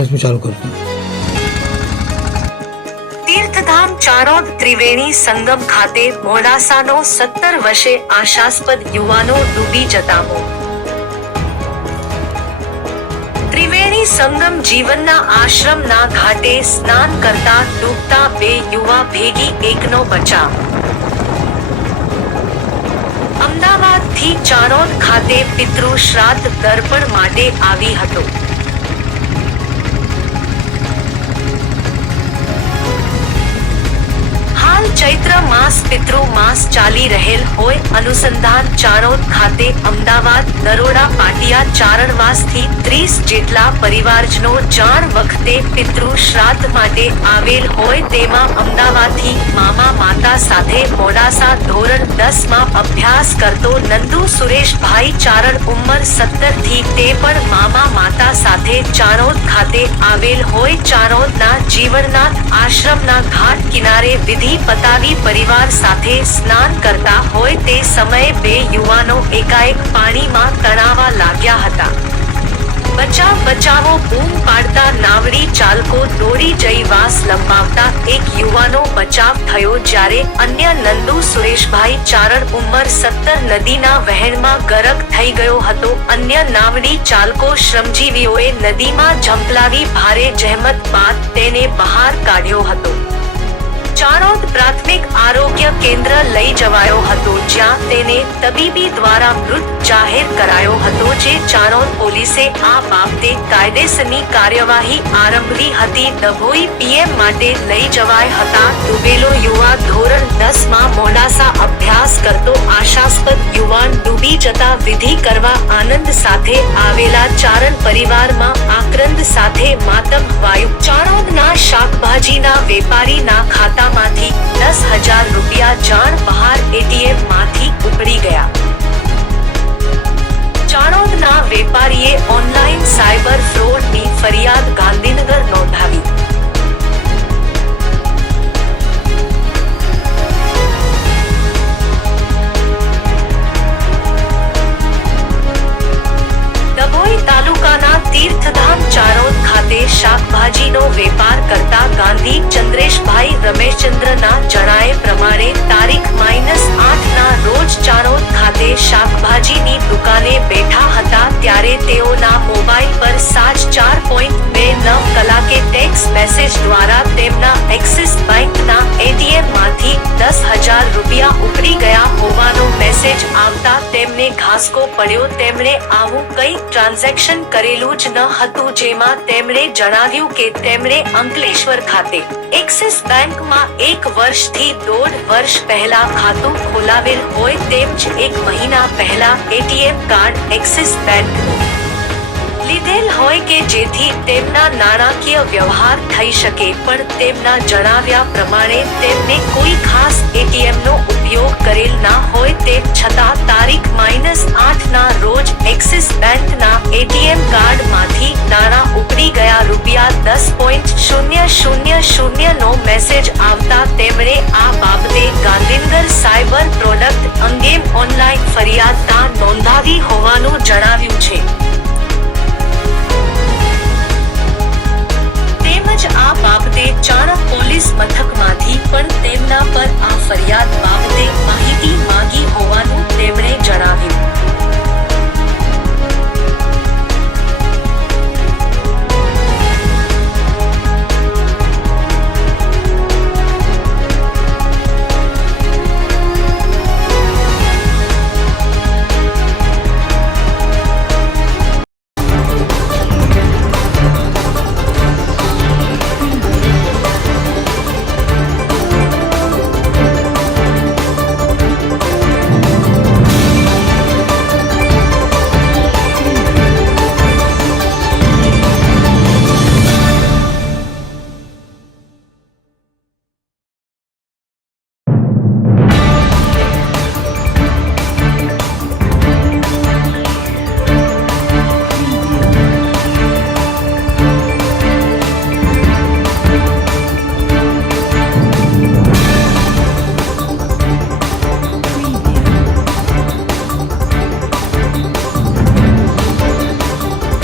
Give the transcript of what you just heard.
बस मैं चालू करता हूँ। तीर्थधाम चारोद त्रिवेणी संगम खाते मोडासाનો 17 વર્ષે આશાસ્પદ યુવાનો ડૂબી જતા મોત। ત્રિવેણી સંગમ જીવનના આશ્રમના ઘાટે સ્નાન કરતા ડૂબતા બે યુવા ભેગી એકનો બચાવ। અમદાવાદથી ચારોદ ખાતે પિતૃ શ્રાદ્ધ દર્પણ માટે આવી હતો। હાલ ચૈત્ર માસ પિતૃ માસ ચાલી રહેલ હોય અનુસંધાન ચારોદ ખાતે અમદાવાદ નરોડા પાટિયા ચારણવાસથી 30 જેટલા પરિવારજનો જાણ વખતે પિતૃ શ્રાદ્ધ માટે આવેલ હોય તેમાં અમદાવાદથી મામા માતા સાથે મોડાસા ધોરણ 10 માં અભ્યાસ કરતો નંદુ સુરેશભાઈ ચારણ ઉંમર 17 થી તે પણ મામા માતા સાથે ચારોદ ખાતે આવેલ હોય ચારોદના જીવનનાથ આશ્રમના ઘાટ કિનારે વિધિ પતાવી પરિવાર સાથે સ્નાન કરતા હોય તે સમયે બે યુવાનો એકાએક પાણીમાં તણાવા લાગ્યા હતા। બચાવ બચાવો બૂમ પાડતા નાવડી ચાલકો દોડી જઈ વાસ લંબાવતા એક યુવાનો બચાવ થયો જ્યારે અન્ય નંદુ સુરેશભાઈ ચારણ ઉંમર 17 નદીના વહેણમાં ગરક થઈ ગયો હતો। અન્ય નાવડી ચાલકો શ્રમજીવીઓએ નદીમાં ઝંપલાવી ભારે જહેમત બાદ તેને બહાર કાઢ્યો હતો। ચારોદ પ્રાથમિક આરોગ્ય કેન્દ્ર લઈ જવાયો હતો જ્યાં તેને તબીબી દ્વારા મૃત જાહેર કરાયો હતો જે ચારોદ પોલીસે આ બાબતે કાયદેસરની કાર્યવાહી આરંભી હતી। ડભોઈ પીએમ માટે લઈ જવાયા હતા ડૂબેલો યુવા ધોરણ 10 માં મોડાસા અભ્યાસ કરતો આશાસ્પદ યુવાન ડૂબી જતા વિધિ કરવા આનંદ સાથે આવેલા ચારણ પરિવારમાં આક્રંદ સાથે માતમ વાયુ। ચારોદના શાકભાજીના વેપારીના ખાતા માંથી 10,000 રૂપિયા જાણ બહાર એટીએમ માંથી ઉપડી ગયા। ચારોદના વેપારીએ ઓનલાઈન સાયબર ફ્રોડની ફરિયાદ ગાંધીનગર નોંધાવી। ડભોઈ તાલુકાના તીર્થધામ ચારોદ ખાતે શાકભાજીનો વેપાર કરતા ગાંધી ચંદ્રેશભાઈ રમેશચંદ્રના જણાય પ્રમાણે તારીખ -8 ના રોજ ચારોદ ખાતે શાકભાજીની દુકાને બેઠા હતા ત્યારે તેઓના મોબાઈલ પર સાજ 4.29 કલાકે ટેક્સ મેસેજ દ્વારા તેમના એક્સિસ બેંકના એટીએમ માંથી 10,000 રૂપિયા ઉપડી ગયા હોવાનો મેસેજ આવતા તેમને ઘાસકો પડ્યો। તેમણે આવું કંઈ ટ્રાન્ઝેક્શન કરેલું જ ન હતું જેમાં તેમણે જણાવ્યું કે તેમણે અંકલેશ્વર ખાતે એક્સિસ બેંકમાં 1 વર્ષથી 1.5 વર્ષ પહેલા ખાતું ખોલાવેલ હોય તેમ જ 1 મહિના પહેલા એટીએમ કાર્ડ એક્સિસ બેંકનું લીધેલ હોય કે જેથી તેમના નાણાકીય વ્યવહાર થઈ શકે પણ તેમના જણાવ્યા પ્રમાણે તેમને કોઈ ખાસ એટીએમનો ઉપયોગ કરેલ ના હોય તેમ છતાં તારીખ -8 ના રોજ એક્સિસ બેંકના એટીએમ કાર્ડમાંથી નાણાં ઉપડી ગયા રૂપિયા 10.000 નો મેસેજ આવતા તેમણે આ બાબતે ગાંધીનગર સાયબર પ્રોડક્ટ અંગે ઓનલાઈન ફરિયાદ નોંધાવી હોવાનું જણાવ્યું છે।